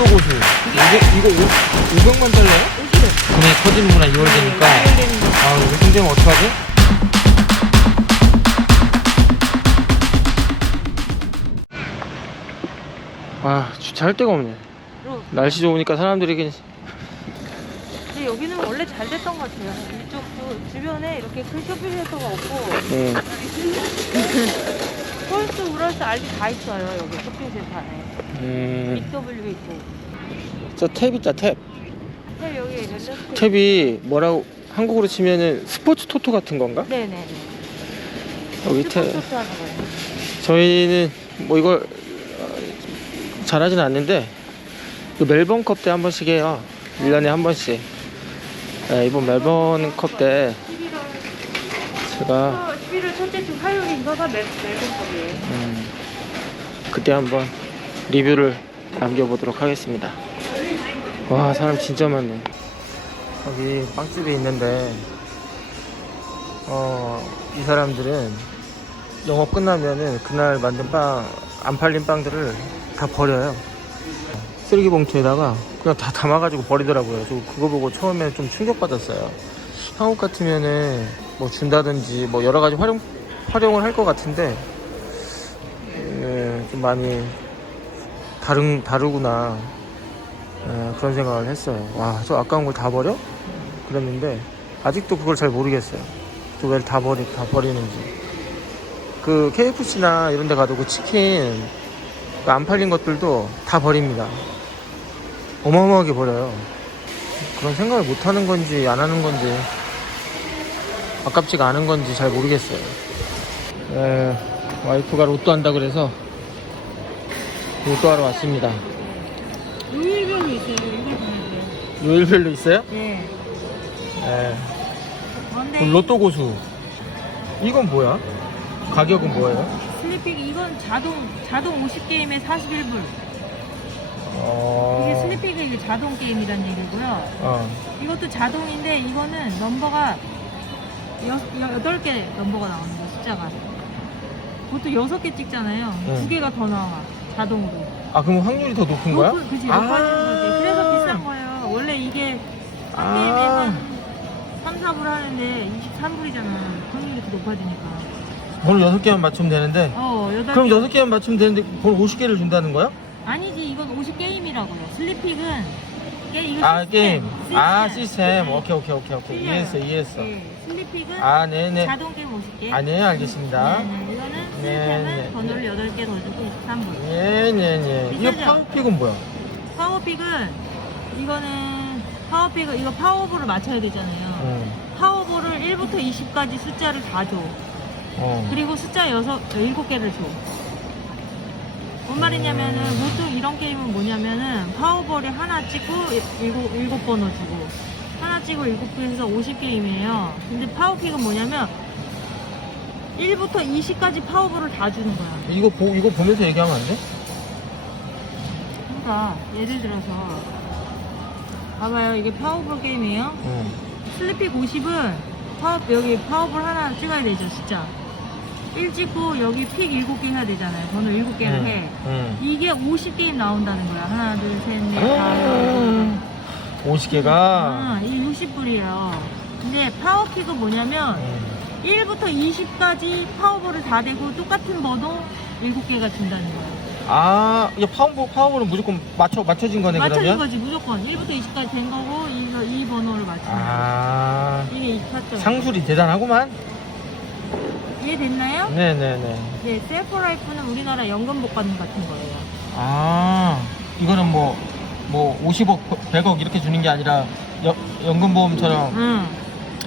로또 고수. 이거, 이거 5, 500만 달러야? 금액 커지는구나, 2월 되니까. 아, 이거 힘들면 어떡하지? 아, 주차할 데가 없네. 날씨 좋으니까 사람들이 그냥 근데 여기는 원래 잘 됐던 것 같아요. 이쪽도 주변에 이렇게 큰 쇼핑센터가 없고 음, 홀스, 우럴스, 알디 다 있어요. 여기 쇼핑센터 안에. 음, BW 있고. 저 탭 있다 탭 탭 여기 랜더스. 탭이 뭐라고 한국으로 치면은 스포츠 토토 같은 건가? 네네. 여기 탭 슈퍼스토트 하는 거예요. 저희는 뭐 이걸 어, 잘하진 않는데 그 멜번 컵 때 한 번씩 해요 1년에 한 번씩 네, 이번 멜번 컵 때 11월, 제가 11월 첫째 주 화요일인가가 멜, 멜번컵이에요. 음, 그때 한번 리뷰를 남겨보도록 하겠습니다. 와 사람 진짜 많네. 여기 빵집이 있는데 어, 이 사람들은 영업 끝나면은 그날 만든 빵 안 팔린 빵들을 다 버려요. 쓰레기 봉투에다가 그냥 다 담아가지고 버리더라고요. 저 그거 보고 처음에 좀 충격받았어요. 한국 같으면은 뭐 준다든지 뭐 여러 가지 활용 활용을 할 것 같은데 예, 좀 많이 다른 다르구나 예, 그런 생각을 했어요. 와, 저 아까운 걸 다 버려? 그랬는데 아직도 그걸 잘 모르겠어요. 또 왜 다 버리 다 버리는지. 그 KFC나 이런 데 가도 그 치킨 그안 팔린 것들도 다 버립니다. 어마어마하게 버려요. 그런 생각을 못 하는 건지 안 하는 건지 아깝지가 않은 건지 잘 모르겠어요. 예, 와이프가 로또 한다 그래서 로또 하러 왔습니다. 요일별로 있어요. 요일별 보내줘요. 요일별로 있어요? 네. 예. 근데 그럼 로또 고수. 이건 뭐야? 가격은 뭐예요? 슬리픽 이건 자동 자동 50게임에 41불. 어... 이게 슬리픽은 이게 자동 게임이란 얘기고요. 어. 이것도 자동인데 이거는 넘버가 여, 여, 8개 넘버가 나오는 거 숫자가. 보통 6개 찍잖아요. 응. 두 개가 더 나와. 자동으로. 아 그럼 확률이 더 높은 거야? 높은, 그치, 아. 높아지는 거지. 그래서 비싼 거예요. 원래 이게 한 아. 게임에 한 3, 4불 하는데 23불이잖아. 확률이 더 높아지니까. 돈 6개만 맞추면 되는데 어, 8개. 그럼 6개만 맞추면 되는데 돈 50개를 준다는 거야? 아니지, 이건 50게임이라고요. 슬리픽은 게, 이거 아 시스템, 게임 아 시스템 네. 오케이 오케이 오케이 오케이 틀려요. 이해했어 이해했어 네, 슬리픽은 아 네네 자동 게임 50개. 아네 알겠습니다 네 네. 이거는 네, 시스템은 네. 번호를 8개 더 주고 23불. 네네네 이거 비싸죠? 파워픽은 뭐야? 파워픽은 이거는 파워픽은 이거 파워볼을 맞춰야 되잖아요. 어, 파워볼을 1부터 20까지 숫자를 다 줘. 어. 그리고 숫자 6, 7개를 줘. 뭔 말이냐면은 음. 보통 이런 게임은 뭐냐면은 파워볼이 하나 찍고 7, 7번호 주고 하나 찍고 7개 해서 50게임이에요. 근데 파워픽은 뭐냐면 1부터 20까지 파워볼을 다 주는 거야. 이거 보 이거 보면서 얘기하면 안 돼? 그러니까 예를 들어서 봐봐요 이게 파워볼 게임이에요 응. 슬리픽 50은 파워, 여기 파워볼 하나 찍어야 되죠 진짜 1 찍고 여기 픽 7개 해야 되잖아요 번호 7개를 응. 해 응. 이게 50게임 나온다는 거야 하나 둘셋넷 다섯 음. 50개가 아, 이 60불이에요 근데 파워픽은 뭐냐면 음. 1부터 20까지 파워볼을 다 대고 똑같은 번호 7개가 준다는 거야 아, 이 파워볼, 파워볼은 무조건 맞춰, 맞춰진 거네, 맞춰진 그러면? 거지 무조건 1부터 20까지 된 거고 이, 이 번호를 맞추는 거야 아, 이게 이 타점 상술이 대단하구만? 이해됐나요? 네네네. 네 셀프라이프는 우리나라 연금 복권 같은 거예요 아, 이거는 뭐, 뭐, 50억, 100억 이렇게 주는 게 아니라, 여, 연금보험처럼 응.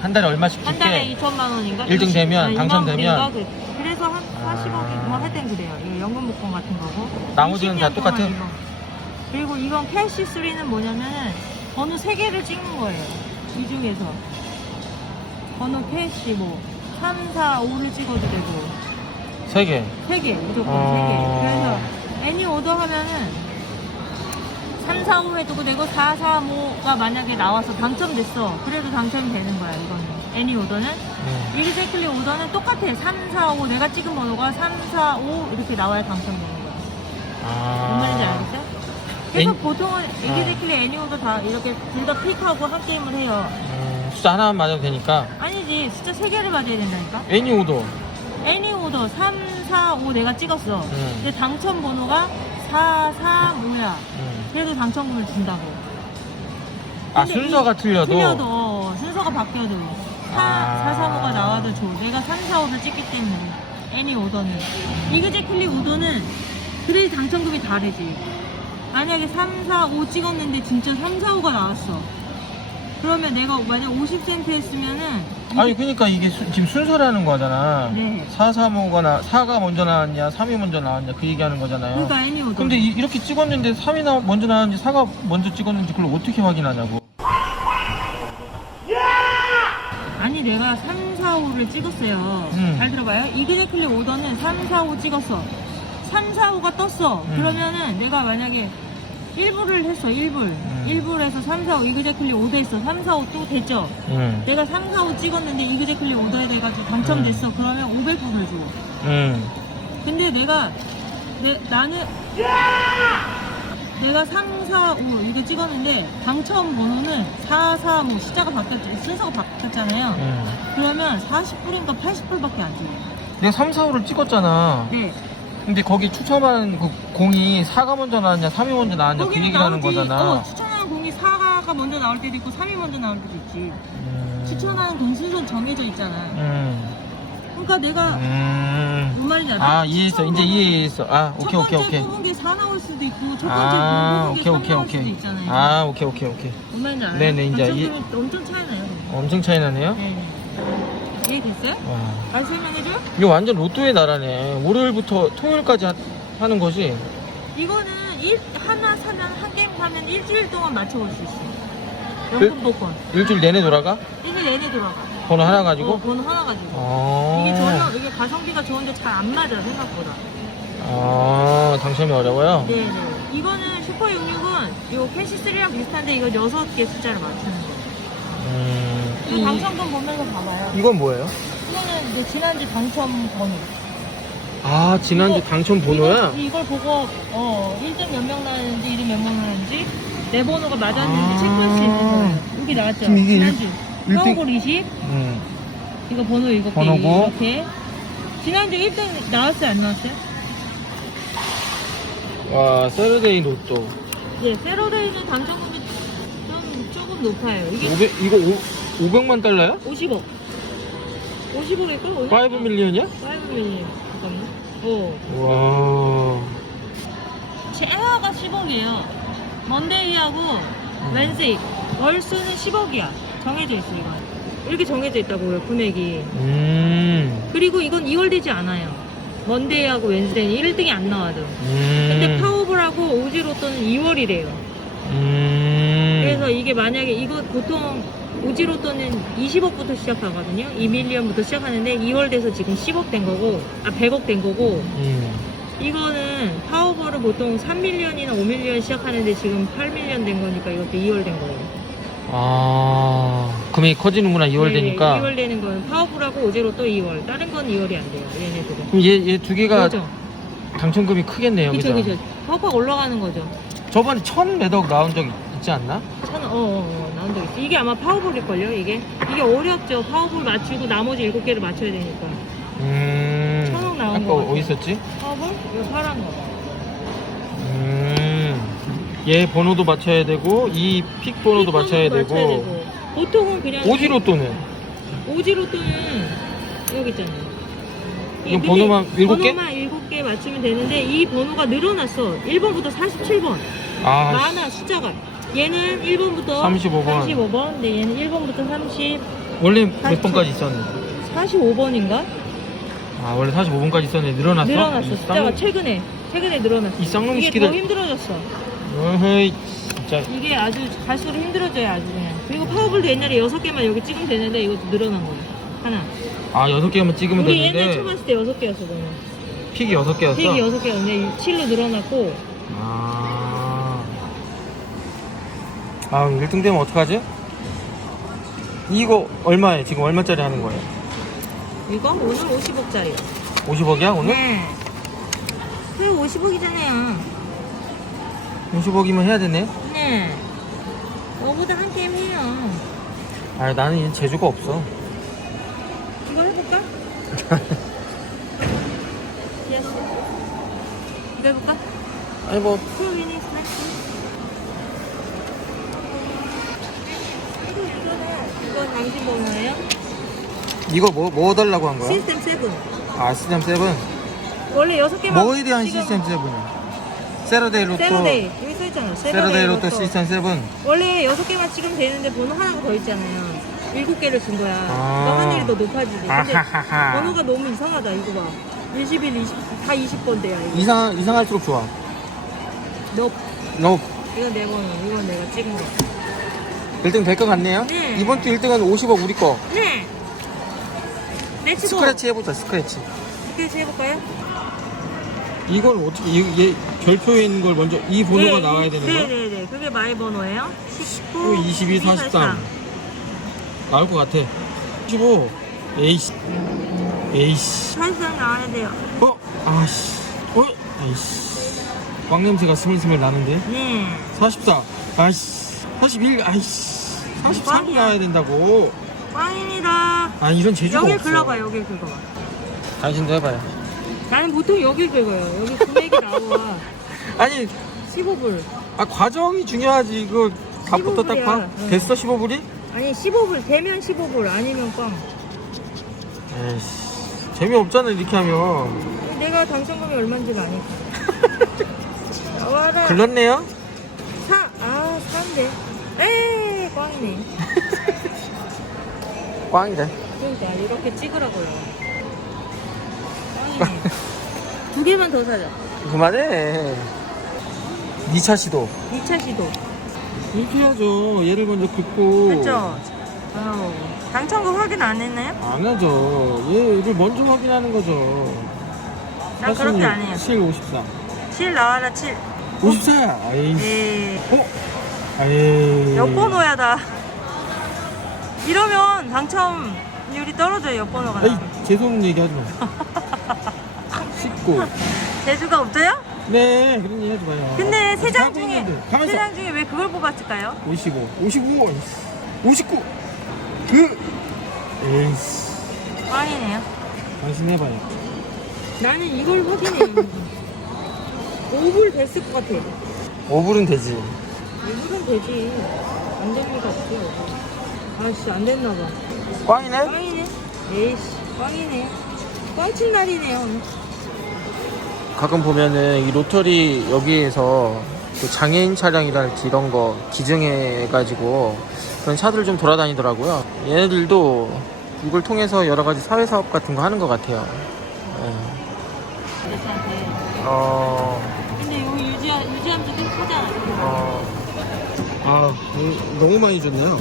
한 달에 얼마씩 한 달에 줄게? 2천만 원인가? 일등 되면, 아, 당첨되면? 그- 그래서 한 40억이 뭐 하여튼 그래요 이거 연금 복권 같은 거고 나머지는 다 20년 똑같아? 동안 이거. 그리고 이건 캐시 3는 뭐냐면은 번호 3개를 찍는 거예요 이 중에서 번호 캐시 뭐 3, 4, 5를 찍어도 되고 세 개. 3개 무조건 어. 3개 그래서 애니 오더 하면은 3, 4, 5 해두고 되고 4, 4, 5가 만약에 나와서 당첨됐어 그래도 당첨이 되는 거야 이거는 애니 오더는 음. 이그제클리 오더는 똑같아 3, 4, 5 내가 찍은 번호가 3, 4, 5 이렇게 나와야 당첨되는 거야 아. 뭔 말인지 알겠어요? 그래서 애니- 보통은 아. 이기제킬리 애니오도 다 이렇게 둘다 픽하고 한 게임을 해요. 음, 숫자 하나만 맞아도 되니까. 아니지, 숫자 세 개를 맞아야 된다니까. 애니 오도. 애니오도 3, 4, 5 내가 찍었어. 음. 근데 당첨 번호가 4, 3, 5야. 음. 그래도 당첨금을 준다고. 아, 근데 순서가 이- 틀려도. 틀려도 어, 순서가 바뀌어도 4, 아. 4, 3, 5가 나와도 줘. 내가 3, 4, 5를 찍기 때문에 애니 오더는 이그제클리 오더는 그래야 당첨금이 다르지. 만약에 3, 4, 5 찍었는데 진짜 3, 4, 5가 나왔어. 그러면 내가 만약 50센트 했으면은 아니, 그니까 이게 수- 지금 순서라는 거잖아. 네. 4, 3, 5가 나, 4가 먼저 나왔냐, 3이 먼저 나왔냐, 그 얘기하는 거잖아요. 그러니까 애니 오더. 근데 이, 렇게 찍었는데 3이 나, 먼저 나왔는지 4가 먼저 찍었는지 그걸 어떻게 확인하냐고. 아니 내가 3, 4, 5를 찍었어요. 음. 잘 들어봐요. 이그제클리 오더는 3, 4, 5 찍었어. 3, 4, 5가 떴어. 음. 그러면은 내가 만약에 1부를 했어. 1불. 음. 1불 해서 3, 4, 5 이그제클리 오더 했어. 3, 4, 5 또 됐죠. 응. 내가 3, 4, 5 찍었는데 이그제클리 오더에 돼가지고 당첨됐어. 그러면 500불을 줘. 응. 근데 내가 내, 나는 내가 3, 4, 5 이거 찍었는데 당첨 번호는 4, 3, 5 숫자가 바뀌었죠. 순서가 바뀌었잖아요. 응. 그러면 40불인가 80불밖에 안 줘요. 내가 3, 4, 5를 찍었잖아. 네. 근데 거기 추첨한 그 공이 4가 먼저 나왔냐, 3이 먼저 나왔냐, 그 거기는 얘기를 하는 나오지. 거잖아. 어, 추천하는 공이 4가 먼저 나올 때도 있고 3이 먼저 나올 때도 있지. 음. 추천하는 공 순서는 정해져 있잖아. 음. 그러니까 내가 음. 뭔 말인지 알아? 아, 이해했어. 이제 이해했어. 아, 오케이, 첫 오케이, 번째 오케이. 뽑은 게 4 나올 수도 있고 첫 번째 아, 뽑은 게 오케이, 3 오케이, 나올 수도 오케이. 있잖아요. 아, 오케이, 오케이, 오케이. 뭔 말인지? 네네, 이제 당첨금이 엄청 차이 나요. 엄청 차이 나네요. 네. 이해됐어요? 와. 다시 설명해줘? 이거 완전 로또의 나라네. 월요일부터 토요일까지 하, 하는 거지. 이거는 일, 하나 사면 한 게임 사면 일주일 동안 맞춰볼 수 있어. 그- 영국 복권. 일주일 내내 돌아가? 이게 내내 돌아가. 번호 하나 어, 가지고? 번호 하나 가지고. 어. 이게 전혀 이게 가성비가 좋은데 잘 안 맞아 생각보다. 아, 당첨이 어려워요? 네네. 이거는 슈퍼 66은 요 캐시 3랑 비슷한데 이거 6개 숫자를 맞추는 거. 음. 이 이- 당첨금 보면서 봐봐요. 이건 뭐예요? 이거는 이제 지난주 당첨 번호. 아, 지난주 이거- 당첨 번호야? 이거, 이걸 보고 어 1등 몇 명 나왔는지 1위 몇명 나왔는지 내 번호가 맞았는지 아. 체크할 수 있는 거예요. 여기 나왔죠. 그럼 이게 일- 지난주. 일등- 파워볼 20. 음. 이거 번호 7개. 번호고. 이렇게. 지난주 1등 나왔어요? 안 나왔어요? 와, 세르데이 로또. 예, 세로데이는 당첨금이 좀 조금 높아요. 이게 500, 이거 오, 500만 달러야? 50억. 50억일걸? 오늘? 5 밀리언이야? 5 밀리언. 잠깐만. 어. 와. 최하가 10억이에요. 먼데이하고 웬스이. 월수는 10억이야. 정해져 있어, 이건. 이렇게 정해져 있다고요, 금액이. 음. 그리고 이건 2월 되지 않아요. 먼데이하고 웬스데이는 1등이 안 나와도. 음. 근데 파워볼하고 오지로또는 2월이래요. 음. 그래서 이게 만약에 이거 보통 오지로또는 20억부터 시작하거든요. 2밀리언부터 시작하는데 2월 돼서 지금 10억 된 거고, 아 100억 된 거고, 음. 이거는 파워볼은 보통 3밀리언이나 5밀리언 시작하는데 지금 8밀리언 된 거니까 이것도 2월 된 거예요. 아. 금액이 커지는구나, 2월 네, 되니까. 2월 되는 건 파워볼하고 오지로또 2월. 다른 건 2월이 안 돼요. 얘네들은. 그럼 얘, 얘 두 개가 그죠? 당첨금이 크겠네요, 그죠, 그죠? 그죠. 팍팍 올라가는 거죠. 저번에 천 매덕 나온 적 있지 않나? 천, 어, 어, 어, 나온 적 있어. 이게 아마 파워볼일걸요, 이게? 이게 어렵죠. 파워볼 맞추고 나머지 일곱 개를 맞춰야 되니까. 음. 천억 나온 아까 거 같아. 어디 있었지? 파워볼? 이거 파란 거. 음. 얘 번호도 맞춰야 되고, 이 픽 번호도 맞춰야 되고. 보통은 그냥. 오지로또는? 오지로 또는 여기 있잖아요. 이건 근데 번호만 일곱 개? 번호만 일곱 개 맞추면 되는데 이 번호가 늘어났어. 1번부터 47번. 아, 많아, 숫자가. 얘는 1번부터 35번. 35번. 근데 얘는 1번부터 30, 원래 몇 47. 번까지 있었는데? 45번인가? 아, 원래 45번까지 있었는데 늘어났어? 늘어났어. 이 숫자가 쌍- 최근에. 최근에 늘어났어. 이 쌍놈 이게. 더 힘들어졌어. 어허이, 진짜. 이게 아주 갈수록 힘들어져요, 아주 그냥. 그리고 파워볼도 옛날에 6개만 여기 찍으면 되는데 이것도 늘어난 거야. 하나. 아, 여섯 개만 찍으면 우리 옛날 되는데, 처음 왔을 때 6개였어, 그러면. 픽이 여섯 개였어? 픽이 6개였는데 7로 늘어났고 아, 1등 되면 어떡하지? 이거 얼마에? 지금 얼마짜리 하는 거예요? 이거 오늘 50억짜리. 50억이야, 오늘? 네. 그 50억이잖아요. 50억이면 해야 되네. 네. 너보다 한 게임 해요. 아 나는 이제 재주가 없어. 이거 해볼까? 예스. 이거 해볼까? 아니 뭐투 미니스 넥스. 이건 당신 번호예요? 이거 뭐 뭐 달라고 한 거야? 시스템 7. 아 시스템 세븐. 원래 6개만 뭐에 대한 시스템 세븐이야? 세러데이 로또. 세러데이 여기 써 있잖아 세러데이 로또 시스템 세븐. 원래 6개만 찍으면 되는데 번호 하나가 더 있잖아요 7개를 준 거야 아. 그러니까 확률이 더 높아지지 근데 아하하하. 번호가 너무 이상하다 이거 봐 21, 20, 다 20번대야 이거 이상 이상할수록 좋아. 너 너 이건 내 번호 이건 내가 찍은 거 1등 될 것 같네요. 네. 이번 주 1등은 50억 우리 거. 네! 렛츠고 스크래치 해보자 스크래치. 스크래치 해볼까요? 이건 어떻게 이, 얘 별표에 있는 걸 먼저 이 번호가 네, 나와야 이- 되는 거야? 네네네 그게 마이 번호예요 19, 그리고 22, 43. 나올 것 같아. 15. 에이씨. 에이씨. 43 나와야 돼요 어? 아씨. 어? 아이씨. 꽝 냄새가 스물스물 나는데. 네 44. 아이씨. 41. 아이씨. 43이 꽝이야. 나와야 된다고. 꽝입니다 아 이런 재주가 여길 없어. 긁어봐 여길 긁어봐 당신도 해봐요. 나는 보통 여길 긁어요 여기 금액이 나와 아니 15불 아 과정이 중요하지 이거 답부터 딱 봐. 15 불이야. 응. 됐어 15불이? 아니 15불 되면 15불 아니면 꽝 에이씨. 재미없잖아 이렇게 하면. 내가 당첨금이 얼마인지를 아니까 나와라 글렀네요? 꽝이래. 그러니까 이렇게 찍으라고요 꽝이네 두 개만 더 사자 그만해. 2차 시도. 2차 시도 이렇게 해야죠. 얘를 먼저 긋고. 그쵸? 아우 당첨금 확인 안 했나요? 안 하죠. 얘를 먼저 확인하는 거죠. 난 그렇게 안 해요 7, 54. 7 나와라 7 54! 아이. 에이 어? 아이. 몇 번호야 다 이러면 당첨률이 떨어져요 몇 번호가 아이, 나 죄송한 얘기 하지 마. 19. 재주가 없어요? 네, 그런 얘기 하지 마요. 근데 세 장 중에. 세 장 중에 왜 그걸 뽑았을까요? 55. 55. 59. 그. 에이씨. 꽝이네요 당신 해봐요. 나는 이걸 확인해 5불 됐을 것 같아 5불은 되지. 5불은 되지 안 될 리가 없어 아씨 안 됐나 봐 꽝이네? 꽝이네 에이씨 꽝이네 꽝칠 날이네요 오늘 가끔 보면은 이 로터리 여기에서 그 장애인 차량이랄지 이런 거 기증해가지고 그런 차들을 좀 돌아다니더라고요. 얘네들도 이걸 통해서 여러 가지 사회사업 같은 거 하는 것 같아요. 예. 아저씨한테 어, 근데 이거 유지, 유지하면서 좀 크잖아 어, 아, 음, 너무 많이 줬네요.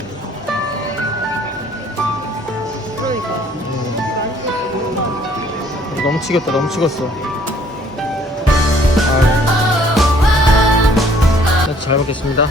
음, 넘치겠다, 넘치겠어. 아, 잘 먹겠습니다.